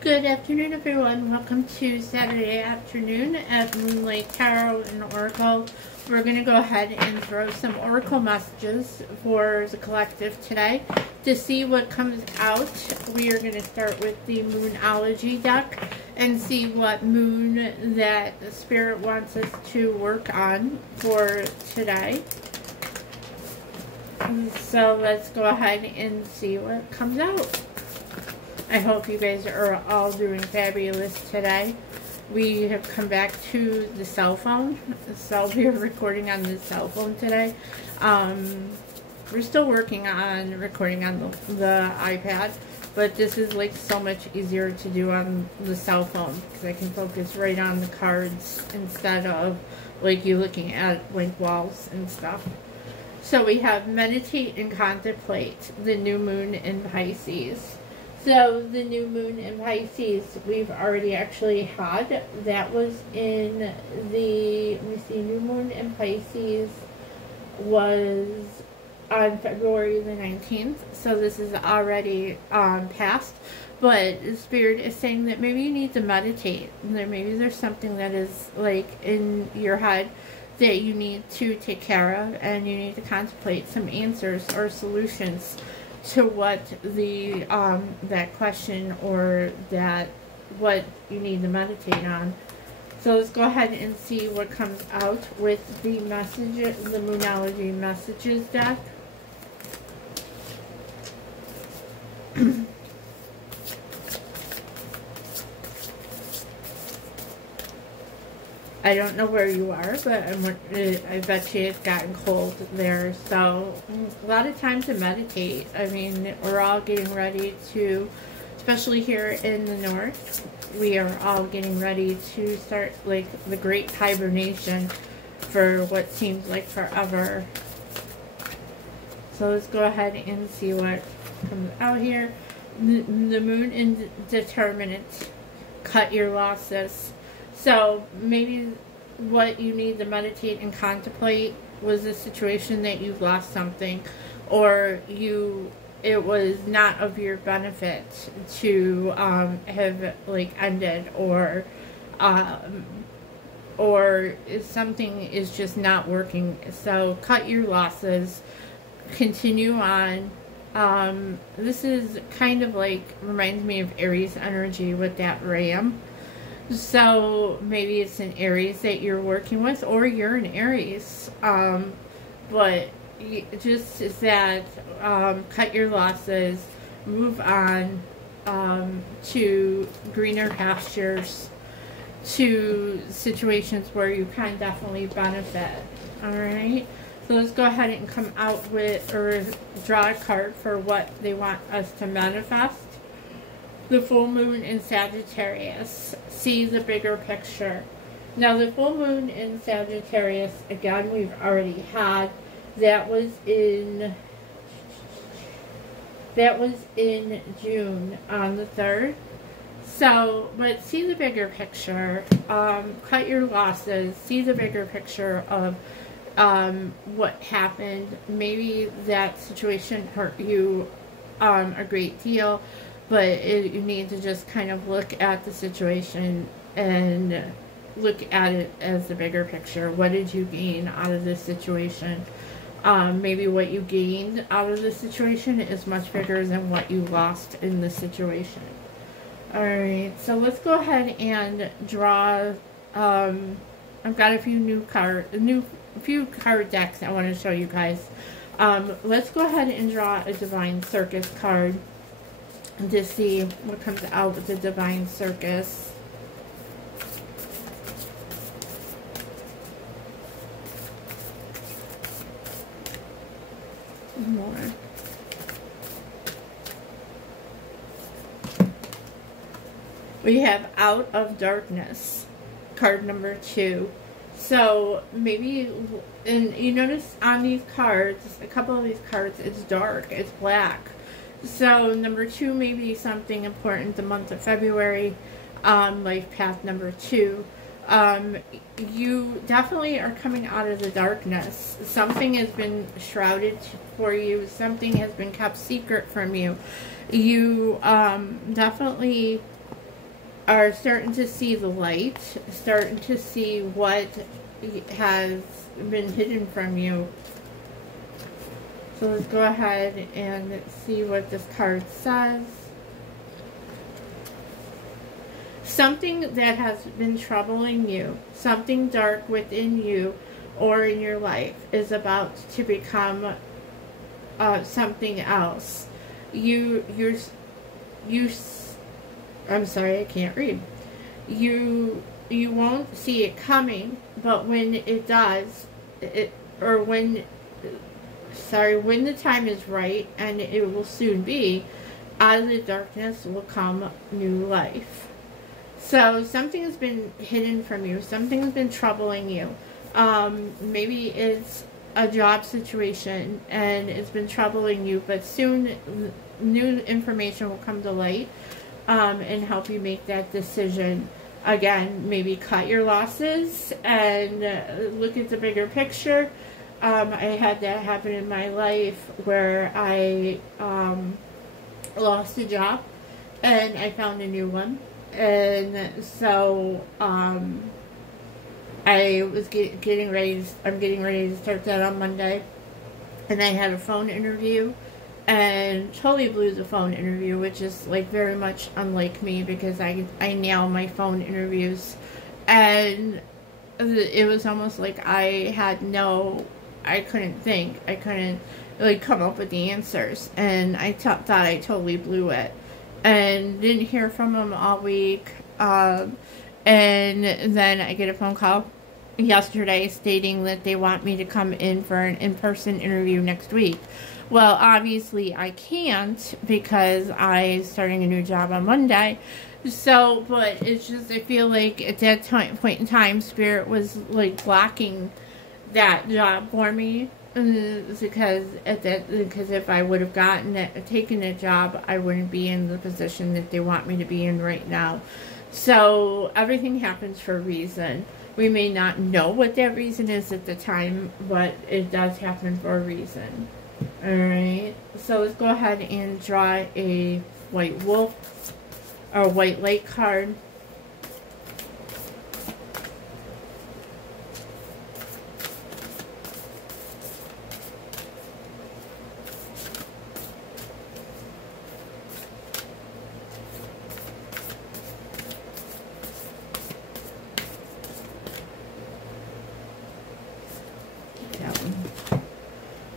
Good afternoon, everyone. Welcome to Saturday afternoon at Moonlight Tarot and Oracle. We're going to go ahead and throw some Oracle messages for the collective today. To see what comes out, we are going to start with the Moonology deck and see what moon that the Spirit wants us to work on for today. So let's go ahead and see what comes out. I hope you guys are all doing fabulous today. We have come back to the cell phone, so we are recording on the cell phone today. We're still working on recording on the iPad, but this is like so much easier to do on the cell phone because I can focus right on the cards instead of like you looking at blank walls and stuff. So we have meditate and contemplate the new moon in Pisces. So the new moon in Pisces, we've already actually had. That was in the, let me see, new moon in Pisces was on February the 19th. So this is already past. But the Spirit is saying that maybe you need to meditate. Maybe there's something that is like in your head that you need to take care of, and you need to contemplate some answers or solutions to what the that question or that what you need to meditate on. So let's go ahead and see what comes out with the messages, the Moonology messages deck. I don't know where you are, but I bet you it's gotten cold there. So a lot of time to meditate. I mean, we're all getting ready to, especially here in the north, we are all getting ready to start like the great hibernation for what seems like forever. So let's go ahead and see what comes out here. The moon indeterminate. Cut your losses. So maybe what you need to meditate and contemplate was a situation that you've lost something, or it was not of your benefit to have like ended, or something is just not working. So cut your losses, continue on. This is kind of like reminds me of Aries energy with that ram. So maybe it's an Aries that you're working with, or you're an Aries. But just is that cut your losses, move on to greener pastures, to situations where you can definitely benefit. Alright? So let's go ahead and come out with, or draw a card for what they want us to manifest. The full moon in Sagittarius. See the bigger picture. Now the full moon in Sagittarius, again, we've already had. That was in June on the 3rd. So, but see the bigger picture. Cut your losses. See the bigger picture of what happened. Maybe that situation hurt you a great deal. But you need to just kind of look at the situation and look at it as the bigger picture. What did you gain out of this situation? Maybe what you gained out of the situation is much bigger than what you lost in the situation. Alright, so let's go ahead and draw. I've got a few few card decks I want to show you guys. Let's go ahead and draw a Divine Circus card to see what comes out with the Divine Circus. More. We have Out of Darkness, card number 2. So maybe, and you notice on these cards, a couple of these cards, it's dark, it's black. So number 2 may be something important the month of February, life path number 2. You definitely are coming out of the darkness. Something has been shrouded for you. Something has been kept secret from you. You definitely are starting to see the light, starting to see what has been hidden from you. So let's go ahead and see what this card says. Something that has been troubling you, something dark within you or in your life, is about to become something else. I'm sorry, I can't read. You won't see it coming, but when it does, when the time is right, and it will soon be, out of the darkness will come new life. So something has been hidden from you. Something has been troubling you. Maybe it's a job situation and it's been troubling you, but soon new information will come to light and help you make that decision. Again, maybe cut your losses and look at the bigger picture. I had that happen in my life where I lost a job and I found a new one. And so I was getting ready to start that on Monday, and I had a phone interview and totally blew the phone interview, which is like very much unlike me because I nail my phone interviews. And it was almost like I couldn't think. I couldn't like come up with the answers, and I thought I totally blew it. And didn't hear from him all week. And then I get a phone call yesterday stating that they want me to come in for an in-person interview next week. Well, obviously I can't because I'm starting a new job on Monday. So, but it's just, I feel like at that point in time, Spirit was like blocking that job for me. Because if I would have taken that job, I wouldn't be in the position that they want me to be in right now. So everything happens for a reason. We may not know what that reason is at the time, but it does happen for a reason. Alright, so let's go ahead and draw a white wolf or white light card.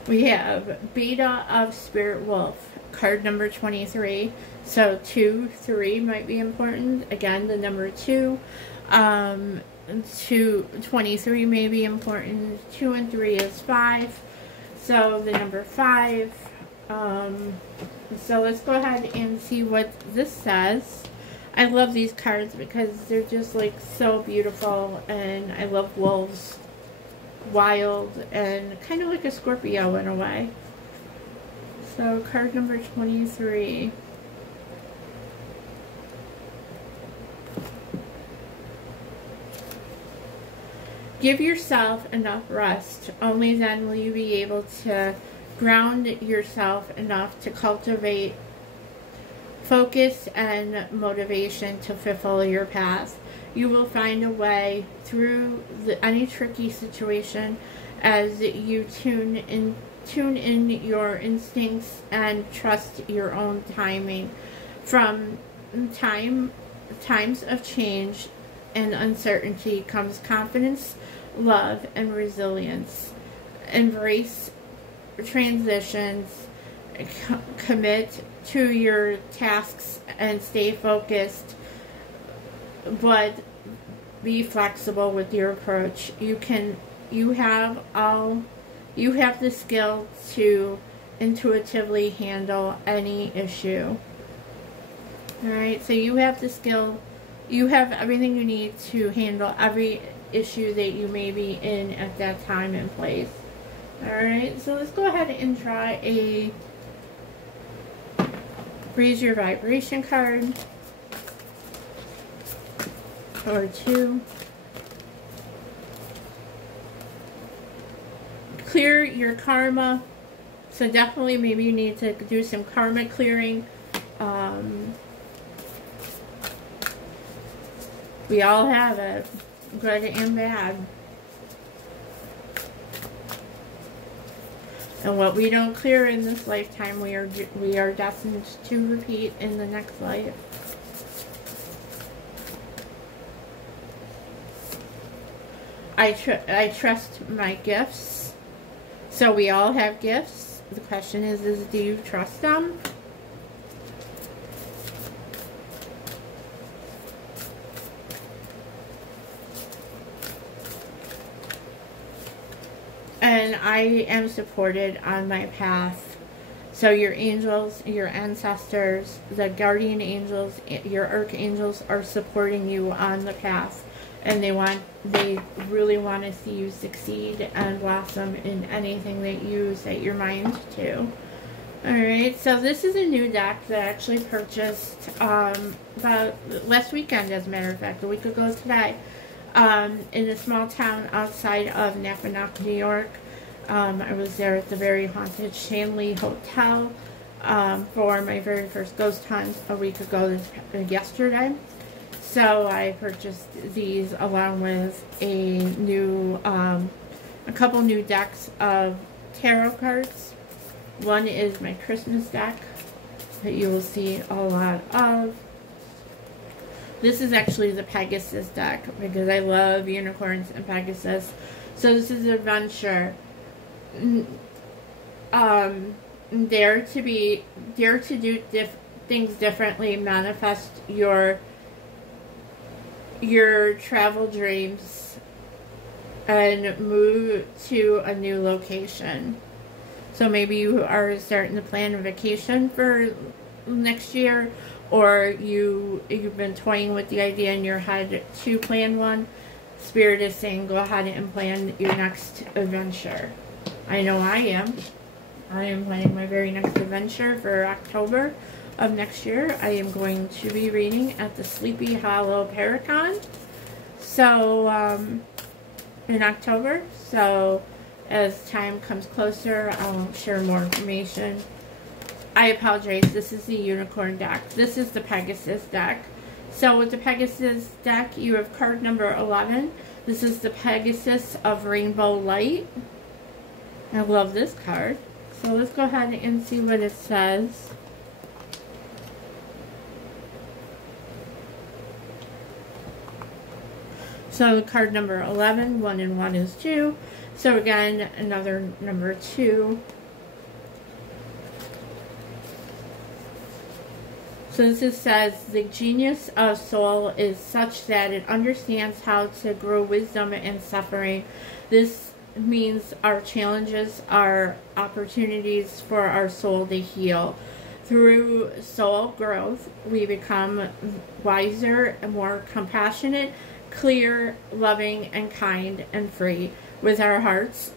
We have Beta of Spirit Wolf, card number 23. So 2, 3 might be important. Again, the number 2. 23 may be important. 2 and 3 is 5. So the number 5. So let's go ahead and see what this says. I love these cards because they're just like so beautiful, and I love wolves. Wild and kind of like a Scorpio in a way. So card number 23. Give yourself enough rest. Only then will you be able to ground yourself enough to cultivate focus and motivation to fulfill your path. You will find a way through any tricky situation as you tune in your instincts and trust your own timing. From times of change and uncertainty comes confidence, love, and resilience. Embrace transitions, commit to your tasks, and stay focused. But be flexible with your approach. You have the skill to intuitively handle any issue. Alright, so you have the skill, you have everything you need to handle every issue that you may be in at that time and place. Alright, so let's go ahead and try a Raise Your Vibration card. Or 2. Clear your karma. So definitely maybe you need to do some karma clearing. We all have it, good and bad. And what we don't clear in this lifetime, we are destined to repeat in the next life. I trust my gifts. So we all have gifts. The question is do you trust them? And I am supported on my path. So your angels, your ancestors, the guardian angels, your archangels are supporting you on the path. And they really want to see you succeed and blossom in anything that you set your mind to. Alright, so this is a new deck that I actually purchased about last weekend, as a matter of fact, a week ago today, in a small town outside of Napanoch, New York. I was there at the very haunted Shanley Hotel for my very first ghost hunt a week ago, yesterday. So I purchased these along with a couple new decks of tarot cards. One is my Christmas deck that you will see a lot of. This is actually the Pegasus deck because I love unicorns and Pegasus. So this is adventure. Dare to do things differently. Manifest your travel dreams and move to a new location. So maybe you are starting to plan a vacation for next year, or you've been toying with the idea in your head to plan one. Spirit is saying go ahead and plan your next adventure. I know I am. I am planning my very next adventure for October of next year. I am going to be reading at the Sleepy Hollow Paracon. So, in October. So, as time comes closer, I'll share more information. I apologize. This is the Unicorn deck. This is the Pegasus deck. So, with the Pegasus deck, you have card number 11. This is the Pegasus of Rainbow Light. I love this card. So, let's go ahead and see what it says. So card number 11, 1 and 1 is 2. So again, another number 2. So this says, the genius of soul is such that it understands how to grow wisdom and suffering. This means our challenges are opportunities for our soul to heal. Through soul growth, we become wiser and more compassionate, clear, loving, and kind, and free with our hearts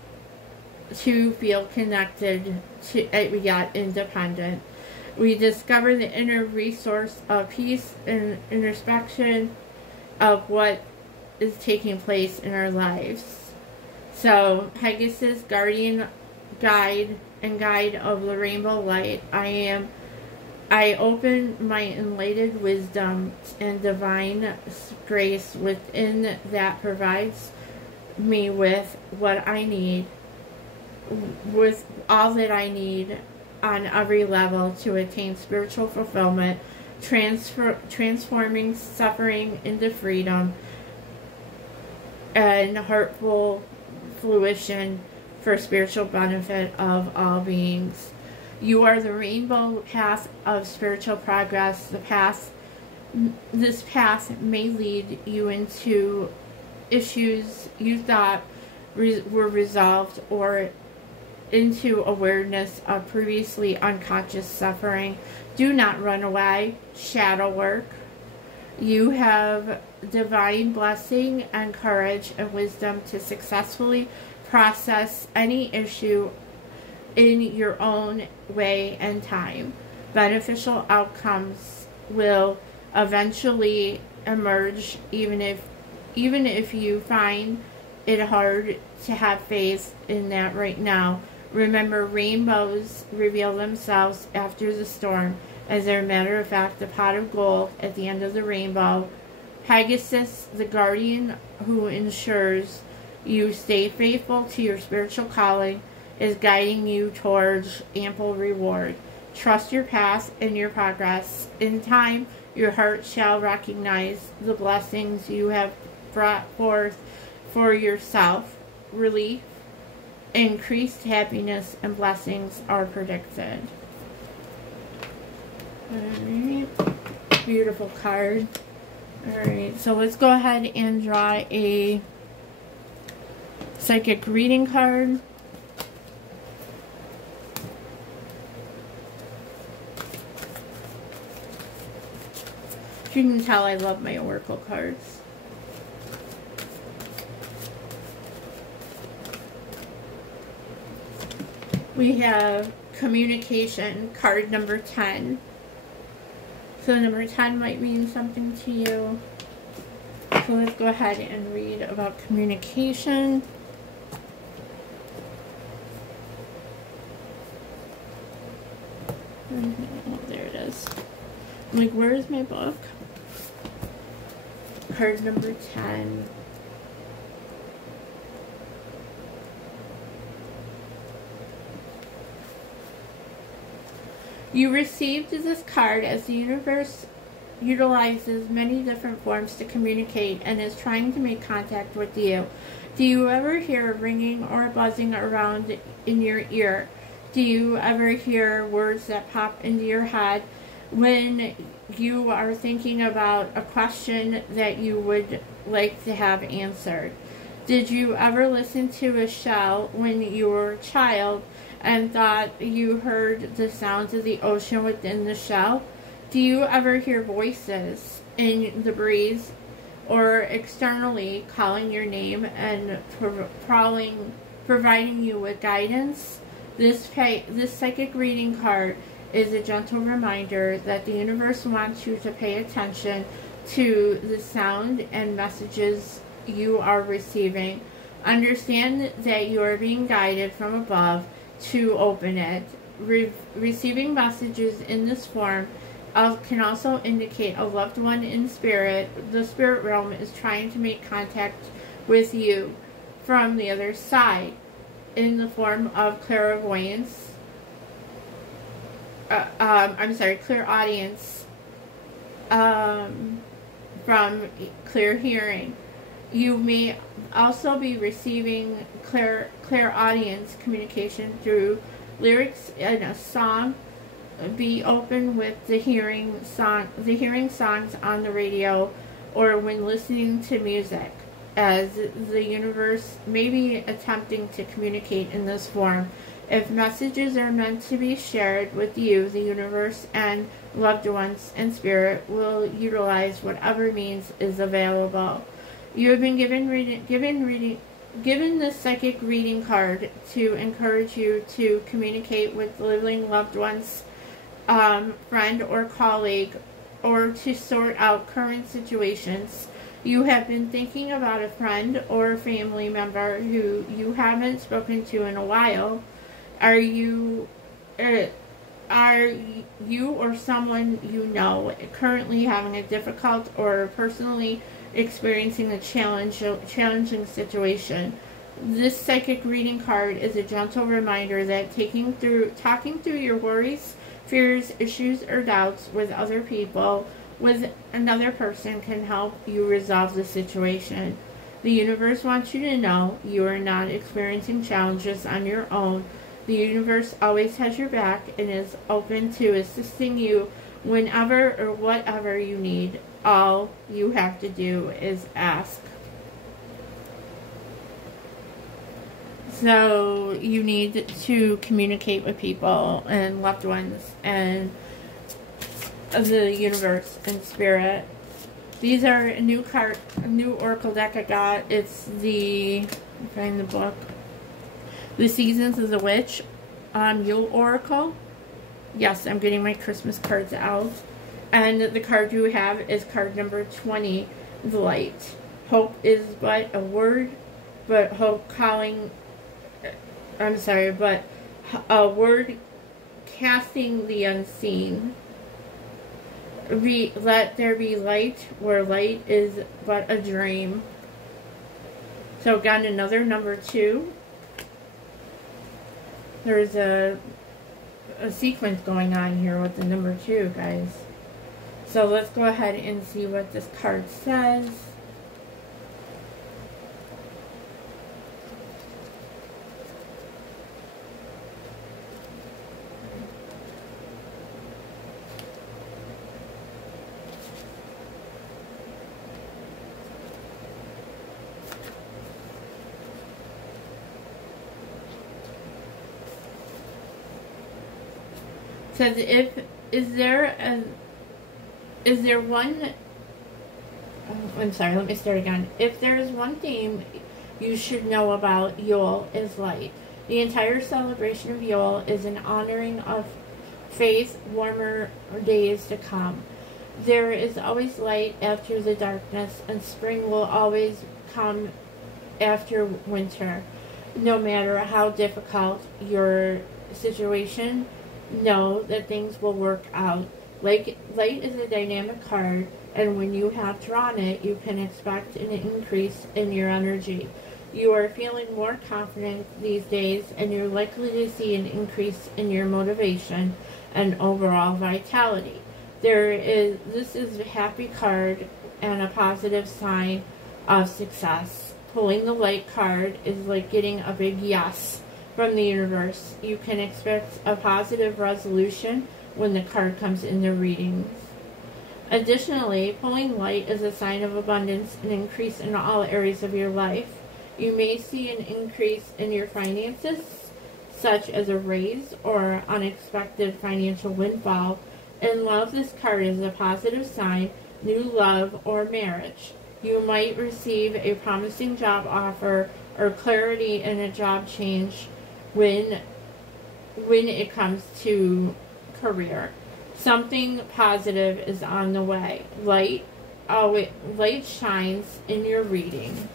to feel connected to, yet independent. We discover the inner resource of peace and introspection of what is taking place in our lives. So, Pegasus, guardian, guide, and guide of the rainbow light, I open my enlightened wisdom and divine grace within that provides me with what I need, with all that I need on every level to attain spiritual fulfillment, transforming suffering into freedom and heartful fruition for spiritual benefit of all beings. You are the rainbow path of spiritual progress. This path may lead you into issues you thought were resolved, or into awareness of previously unconscious suffering. Do not run away. Shadow work. You have divine blessing and courage and wisdom to successfully process any issue in your own way and time. Beneficial outcomes will eventually emerge, even if you find it hard to have faith in that right now. Remember, rainbows reveal themselves after the storm. As a matter of fact, the pot of gold at the end of the rainbow Pegasus, the guardian who ensures you stay faithful to your spiritual calling, is guiding you towards ample reward. Trust your path and your progress. In time, your heart shall recognize the blessings you have brought forth for yourself. Relief, increased happiness, and blessings are predicted. Alright, beautiful card. Alright, so let's go ahead and draw a psychic reading card. You can tell I love my oracle cards. We have communication, card number 10. So number 10 might mean something to you. So let's go ahead and read about communication. Oh, there it is. I'm like, where is my book? Card number 10. You received this card as the universe utilizes many different forms to communicate and is trying to make contact with you. Do you ever hear a ringing or a buzzing around in your ear? Do you ever hear words that pop into your head when you are thinking about a question that you would like to have answered? Did you ever listen to a shell when you were a child and thought you heard the sounds of the ocean within the shell? Do you ever hear voices in the breeze or externally calling your name and providing you with guidance? This psychic reading card is a gentle reminder that the universe wants you to pay attention to the sound and messages you are receiving. Understand that you are being guided from above to open it. Receiving messages in this form can also indicate a loved one in spirit. The spirit realm is trying to make contact with you from the other side in the form of clairvoyance. Clairaudience, from clear hearing. You may also be receiving clairaudience communication through lyrics in a song. Be open with the hearing songs on the radio or when listening to music, as the universe may be attempting to communicate in this form. If messages are meant to be shared with you, the universe and loved ones and spirit will utilize whatever means is available. You have been given this psychic reading card to encourage you to communicate with living loved ones, friend or colleague, or to sort out current situations. You have been thinking about a friend or family member who you haven't spoken to in a while. Are you or someone you know currently having a difficult or personally experiencing a challenging situation? This psychic reading card is a gentle reminder that talking through your worries, fears, issues, or doubts with other people, with another person, can help you resolve the situation. The universe wants you to know you are not experiencing challenges on your own. The universe always has your back and is open to assisting you whenever or whatever you need. All you have to do is ask. So you need to communicate with people and loved ones and the universe and spirit. These are a new oracle deck I got. It's the, find the book, The Seasons of the Witch, Yule Oracle. Yes, I'm getting my Christmas cards out. And the card you have is card number 20, The Light. Hope is but a word, but hope calling, but a word casting the unseen. Let there be light where light is but a dream. So got another number 2. There's a sequence going on here with the number 2, guys. So let's go ahead and see what this card says. Says let me start again. If there is one theme you should know about Yule is light. The entire celebration of Yule is an honoring of faith, warmer days to come. There is always light after the darkness, and spring will always come after winter. No matter how difficult your situation, know that things will work out. Light is a dynamic card, and when you have drawn it, you can expect an increase in your energy. You are feeling more confident these days, and you're likely to see an increase in your motivation and overall vitality. This is a happy card and a positive sign of success. Pulling the light card is like getting a big yes from the universe. You can expect a positive resolution when the card comes in the readings. Additionally, pulling light is a sign of abundance and increase in all areas of your life. You may see an increase in your finances, such as a raise or unexpected financial windfall. In love, this card is a positive sign, new love or marriage. You might receive a promising job offer or clarity in a job change when it comes to career. Something positive is on the way. Light shines in your reading.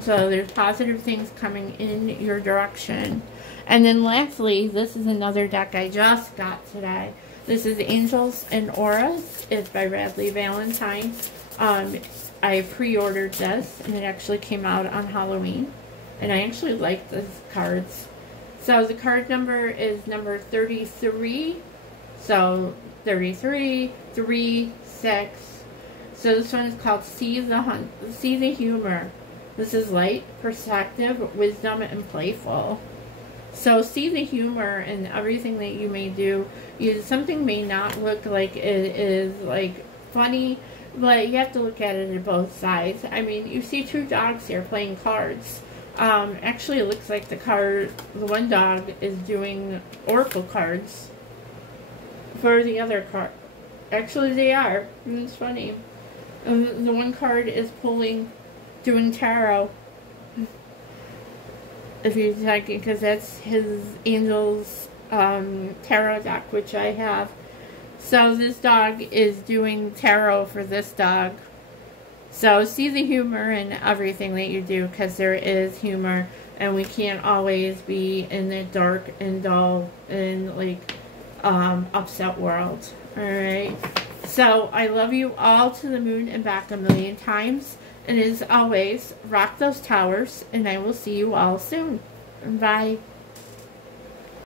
So there's positive things coming in your direction. And then lastly, this is another deck I just got today. This is Angels and Auras. It's by Radleigh Valentine. I pre-ordered this, and it actually came out on Halloween. And I actually like these cards. So the card number is number 33. So 33, 3, 6. So this one is called See the Humor. This is light, perspective, wisdom, and playful. So see the humor in everything that you may do. Something may not look like it is like funny, but you have to look at it at both sides. I mean, you see 2 dogs here playing cards. Actually, it looks like the one dog is doing oracle cards for the other card. Actually, they are. It's funny. The one card is doing tarot. If you're talking, because that's his Angels tarot deck, which I have. So this dog is doing tarot for this dog. So see the humor in everything that you do, because there is humor, and we can't always be in the dark and dull and like upset world. Alright, so I love you all to the moon and back a million times, and as always, rock those towers, and I will see you all soon. Bye.